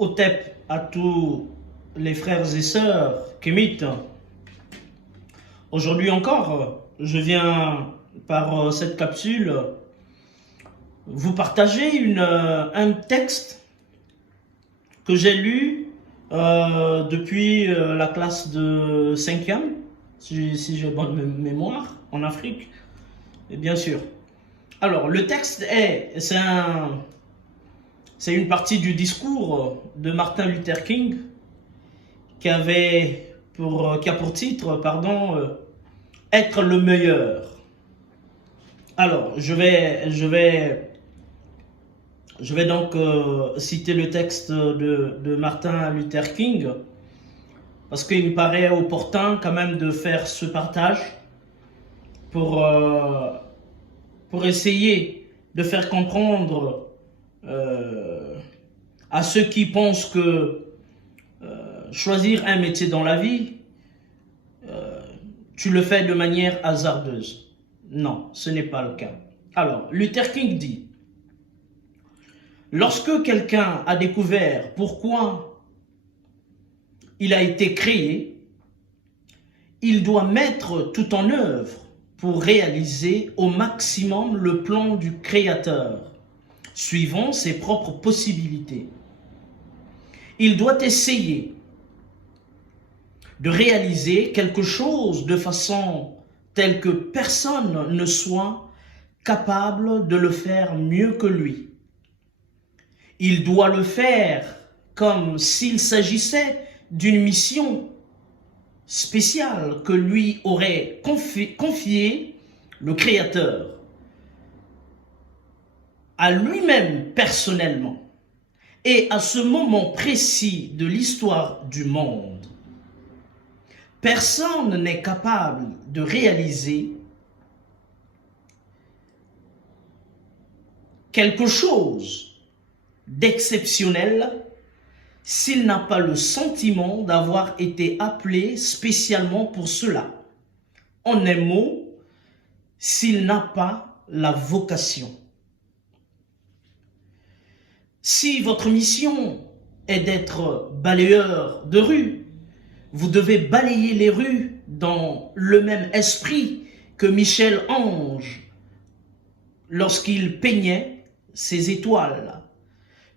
Otep à tous les frères et sœurs kémites. Aujourd'hui encore, je viens par cette capsule vous partager un texte que j'ai lu depuis la classe de 5e, si j'ai bonne mémoire, en Afrique, et bien sûr. Alors, le texte c'est une partie du discours de Martin Luther King qui a pour titre, être le meilleur. Alors, je vais donc citer le texte de Martin Luther King parce qu'il me paraît opportun quand même de faire ce partage pour essayer de faire comprendre à ceux qui pensent que choisir un métier dans la vie, tu le fais de manière hasardeuse. Non, ce n'est pas le cas. Alors, Luther King dit: lorsque quelqu'un a découvert pourquoi il a été créé, il doit mettre tout en œuvre pour réaliser au maximum le plan du Créateur, suivant ses propres possibilités. Il doit essayer de réaliser quelque chose de façon telle que personne ne soit capable de le faire mieux que lui. Il doit le faire comme s'il s'agissait d'une mission spéciale que lui aurait confiée le Créateur à lui-même personnellement et à ce moment précis de l'histoire du monde. Personne n'est capable de réaliser quelque chose d'exceptionnel s'il n'a pas le sentiment d'avoir été appelé spécialement pour cela. En un mot, s'il n'a pas la vocation. Si votre mission est d'être balayeur de rue, vous devez balayer les rues dans le même esprit que Michel-Ange lorsqu'il peignait ses étoiles,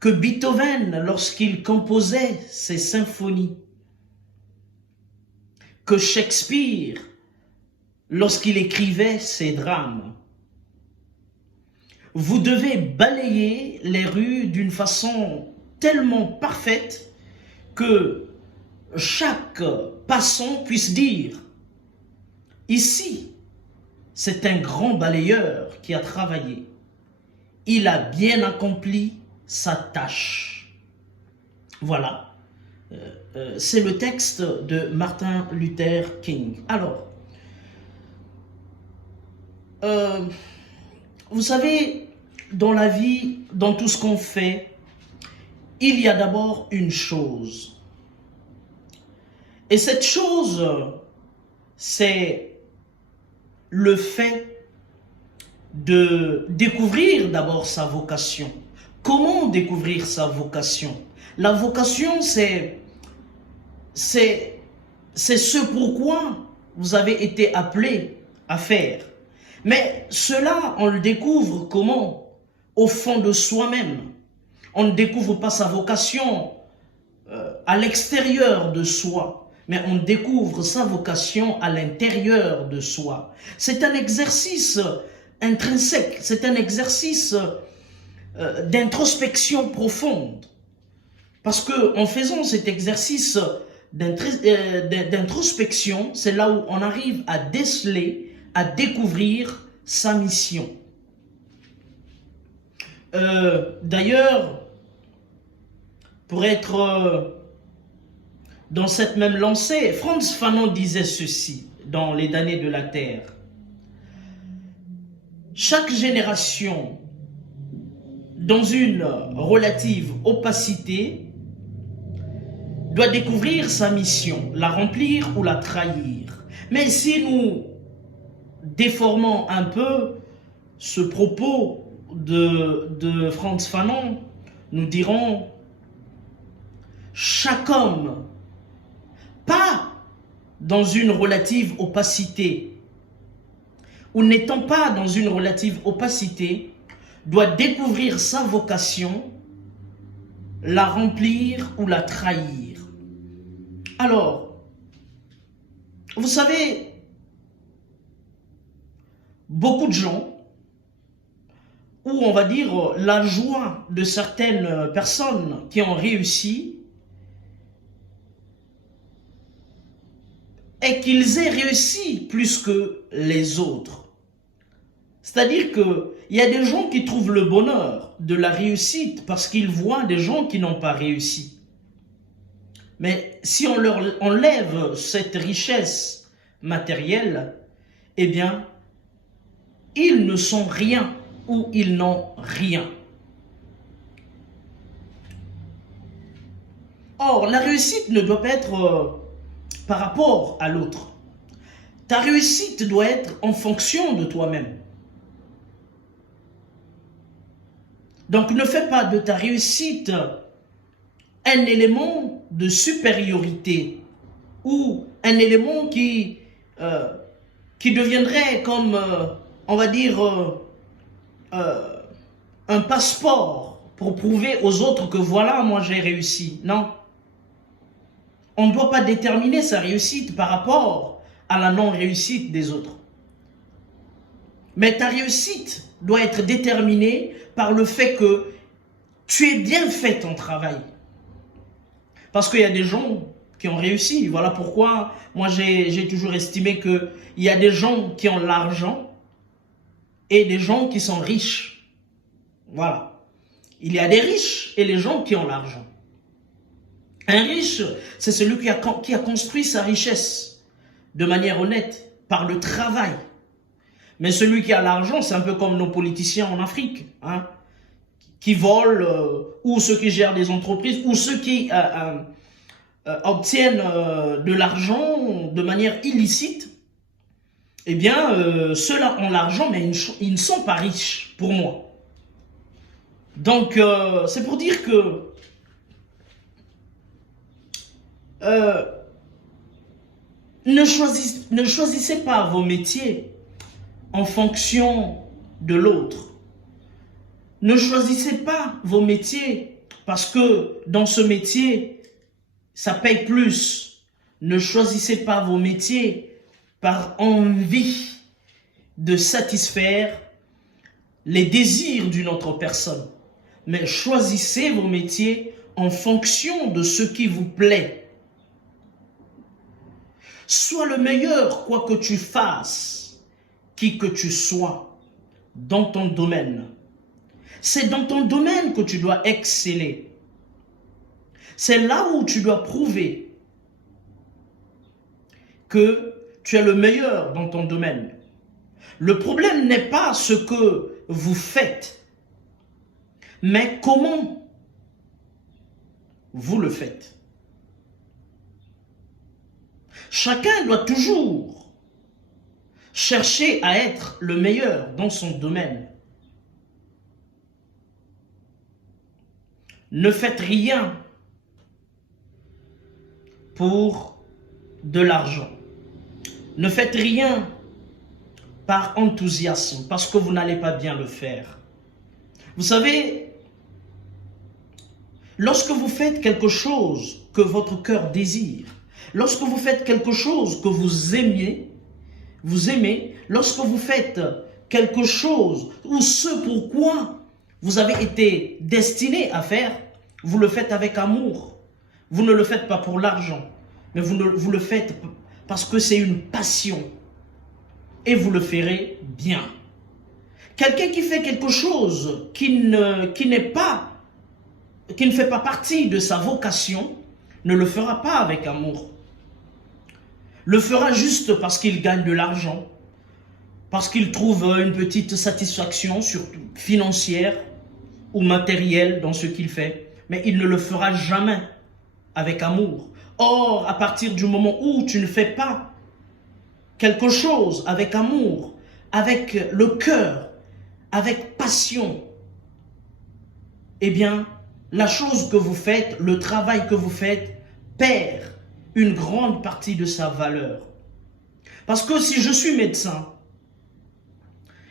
que Beethoven lorsqu'il composait ses symphonies, que Shakespeare lorsqu'il écrivait ses drames. Vous devez balayer les rues d'une façon tellement parfaite que chaque passant puisse dire: ici, c'est un grand balayeur qui a travaillé. Il a bien accompli sa tâche. Voilà. C'est le texte de Martin Luther King. Alors, vous savez, dans la vie, dans tout ce qu'on fait, il y a d'abord une chose. Et cette chose, c'est le fait de découvrir d'abord sa vocation. Comment découvrir sa vocation? La vocation, c'est ce pourquoi vous avez été appelé à faire. Mais cela, on le découvre comment? Au fond de soi-même. On ne découvre pas sa vocation à l'extérieur de soi, mais on découvre sa vocation à l'intérieur de soi. C'est un exercice intrinsèque, c'est un exercice d'introspection profonde. Parce qu'en faisant cet exercice d'introspection, c'est là où on arrive à déceler, à découvrir sa mission. D'ailleurs, pour être dans cette même lancée, Frantz Fanon disait ceci dans Les damnés de la terre: chaque génération, dans une relative opacité, doit découvrir sa mission, la remplir ou la trahir. Mais si nous déformons un peu ce propos de Frantz Fanon, nous dirons: chaque homme, pas dans une relative opacité, ou n'étant pas dans une relative opacité, doit découvrir sa vocation, la remplir ou la trahir. Alors, vous savez, beaucoup de gens, ou on va dire la joie de certaines personnes qui ont réussi, est qu'ils aient réussi plus que les autres. C'est-à-dire qu'il y a des gens qui trouvent le bonheur de la réussite parce qu'ils voient des gens qui n'ont pas réussi. Mais si on leur enlève cette richesse matérielle, eh bien, ils ne sont rien ou ils n'ont rien. Or, la réussite ne doit pas être par rapport à l'autre. Ta réussite doit être en fonction de toi-même. Donc ne fais pas de ta réussite un élément de supériorité ou un élément qui deviendrait comme, on va dire, un passeport pour prouver aux autres que voilà, moi j'ai réussi. Non. On ne doit pas déterminer sa réussite par rapport à la non-réussite des autres. Mais ta réussite doit être déterminée par le fait que tu aies bien fait ton travail. Parce qu'il y a des gens qui ont réussi. Voilà pourquoi moi j'ai toujours estimé qu'il y a des gens qui ont l'argent et des gens qui sont riches. Voilà. Il y a des riches et les gens qui ont l'argent. Un riche, c'est celui qui a construit sa richesse de manière honnête, par le travail. Mais celui qui a l'argent, c'est un peu comme nos politiciens en Afrique, hein, qui volent, ou ceux qui gèrent des entreprises, ou ceux qui obtiennent de l'argent de manière illicite. Eh bien, ceux-là ont l'argent, mais ils ne sont pas riches, pour moi. Donc, c'est pour dire que ne choisissez pas vos métiers en fonction de l'autre. Ne choisissez pas vos métiers parce que dans ce métier, ça paye plus. Ne choisissez pas vos métiers par envie de satisfaire les désirs d'une autre personne. Mais choisissez vos métiers en fonction de ce qui vous plaît. Sois le meilleur, quoi que tu fasses, qui que tu sois, dans ton domaine. C'est dans ton domaine que tu dois exceller. C'est là où tu dois prouver que tu es le meilleur dans ton domaine. Le problème n'est pas ce que vous faites, mais comment vous le faites. Chacun doit toujours chercher à être le meilleur dans son domaine. Ne faites rien pour de l'argent. Ne faites rien par enthousiasme, parce que vous n'allez pas bien le faire. Vous savez, lorsque vous faites quelque chose que votre cœur désire, lorsque vous faites quelque chose que vous aimez, lorsque vous faites quelque chose ou ce pourquoi vous avez été destiné à faire, vous le faites avec amour. Vous ne le faites pas pour l'argent, mais vous le faites parce que c'est une passion. Et vous le ferez bien. Quelqu'un qui fait quelque chose qui ne fait pas partie de sa vocation, ne le fera pas avec amour. Le fera juste parce qu'il gagne de l'argent, parce qu'il trouve une petite satisfaction, surtout financière ou matérielle dans ce qu'il fait. Mais il ne le fera jamais avec amour. Or, à partir du moment où tu ne fais pas quelque chose avec amour, avec le cœur, avec passion, eh bien, la chose que vous faites, le travail que vous faites, perd une grande partie de sa valeur. Parce que si je suis médecin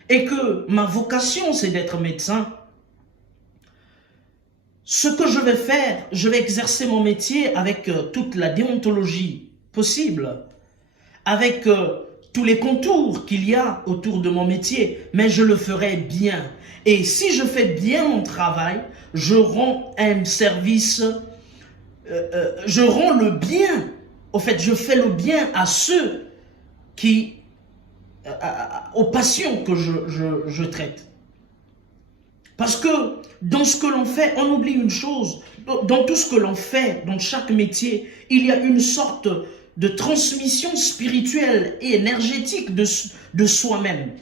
et que ma vocation c'est d'être médecin, ce que je vais faire, je vais exercer mon métier avec toute la déontologie possible, avec tous les contours qu'il y a autour de mon métier, mais je le ferai bien. Et si je fais bien mon travail, je rends un service, je rends le bien, au fait, je fais le bien à ceux qui, aux patients que je traite. Parce que dans ce que l'on fait, on oublie une chose, dans tout ce que l'on fait, dans chaque métier, il y a une sorte de transmission spirituelle et énergétique de soi-même.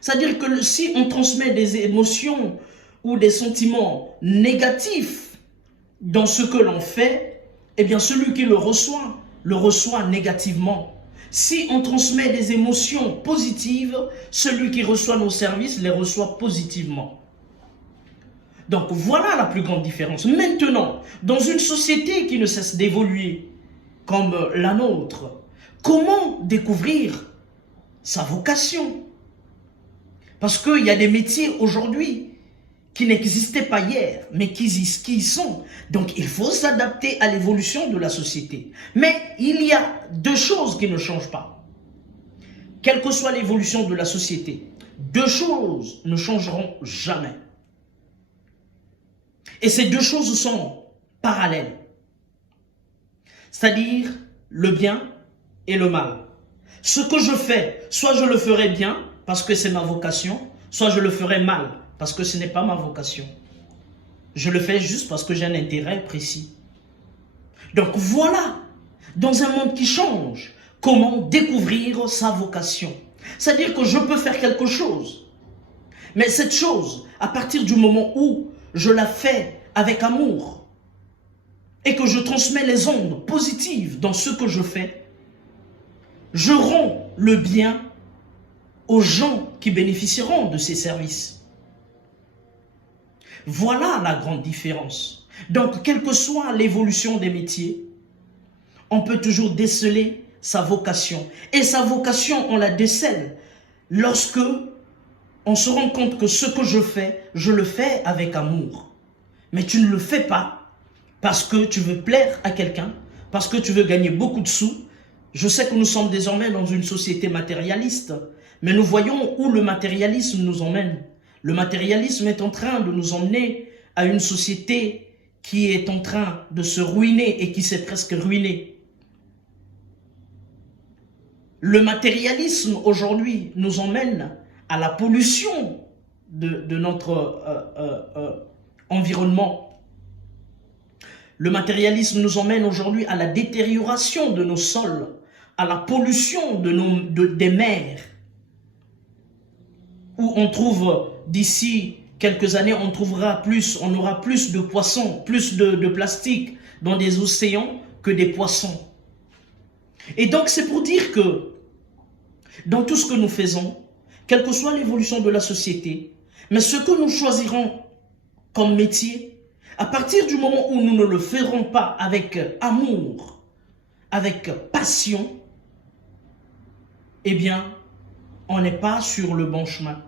C'est-à-dire que si on transmet des émotions ou des sentiments négatifs dans ce que l'on fait, eh bien celui qui le reçoit négativement. Si on transmet des émotions positives, celui qui reçoit nos services les reçoit positivement. Donc voilà la plus grande différence. Maintenant, dans une société qui ne cesse d'évoluer comme la nôtre, comment découvrir sa vocation? Parce qu'il y a des métiers aujourd'hui qui n'existaient pas hier, mais qui y sont. Donc il faut s'adapter à l'évolution de la société. Mais il y a deux choses qui ne changent pas. Quelle que soit l'évolution de la société, deux choses ne changeront jamais. Et ces deux choses sont parallèles. C'est-à-dire le bien et le mal. Ce que je fais, soit je le ferai bien parce que c'est ma vocation, soit je le ferai mal parce que ce n'est pas ma vocation. Je le fais juste parce que j'ai un intérêt précis. Donc voilà, dans un monde qui change, comment découvrir sa vocation. C'est-à-dire que je peux faire quelque chose, mais cette chose, à partir du moment où je la fais avec amour et que je transmets les ondes positives dans ce que je fais, je rends le bien aux gens qui bénéficieront de ces services. Voilà la grande différence. Donc, quelle que soit l'évolution des métiers, on peut toujours déceler sa vocation. Et sa vocation, on la décèle lorsque on se rend compte que ce que je le fais avec amour. Mais tu ne le fais pas parce que tu veux plaire à quelqu'un, parce que tu veux gagner beaucoup de sous. Je sais que nous sommes désormais dans une société matérialiste, mais nous voyons où le matérialisme nous emmène. Le matérialisme est en train de nous emmener à une société qui est en train de se ruiner et qui s'est presque ruinée. Le matérialisme aujourd'hui nous emmène à la pollution de notre environnement. Le matérialisme nous emmène aujourd'hui à la détérioration de nos sols, à la pollution des mers, où on trouve d'ici quelques années, on aura plus de poissons, plus de plastique dans des océans que des poissons. Et donc c'est pour dire que dans tout ce que nous faisons, quelle que soit l'évolution de la société, mais ce que nous choisirons comme métier, à partir du moment où nous ne le ferons pas avec amour, avec passion, eh bien, on n'est pas sur le bon chemin.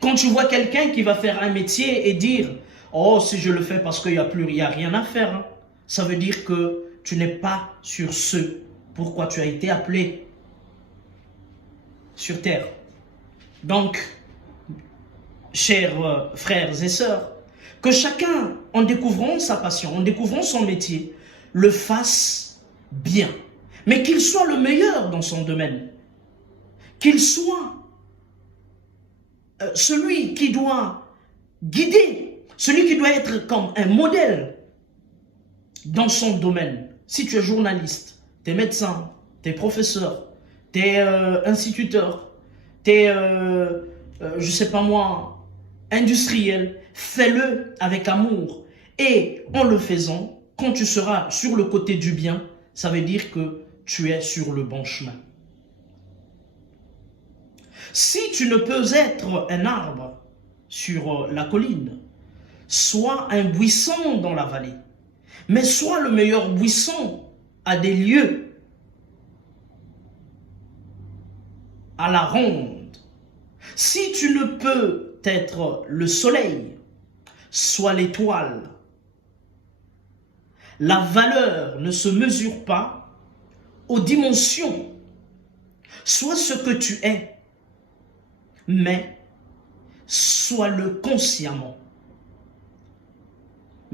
Quand tu vois quelqu'un qui va faire un métier et dire « Oh, si je le fais parce qu'il n'y a rien à faire hein, », ça veut dire que tu n'es pas sur ce pourquoi tu as été appelé sur terre. Donc, chers frères et sœurs, que chacun, en découvrant sa passion, en découvrant son métier, le fasse bien. Mais qu'il soit le meilleur dans son domaine. Qu'il soit celui qui doit guider, celui qui doit être comme un modèle dans son domaine. Si tu es journaliste, tu es médecin, tu es professeur, tu es instituteur, tu es, je sais pas moi, industriel, fais-le avec amour. Et en le faisant, quand tu seras sur le côté du bien, ça veut dire que tu es sur le bon chemin. Si tu ne peux être un arbre sur la colline, sois un buisson dans la vallée, mais sois le meilleur buisson à des lieux, à la ronde. Si tu ne peux être le soleil, sois l'étoile. La valeur ne se mesure pas aux dimensions. Sois ce que tu es, mais sois-le consciemment.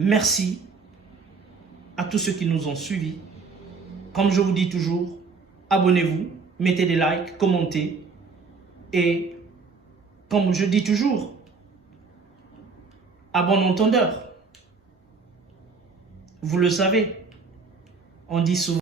Merci à tous ceux qui nous ont suivis. Comme je vous dis toujours, abonnez-vous, mettez des likes, commentez. Et comme je dis toujours, à bon entendeur, vous le savez, on dit souvent.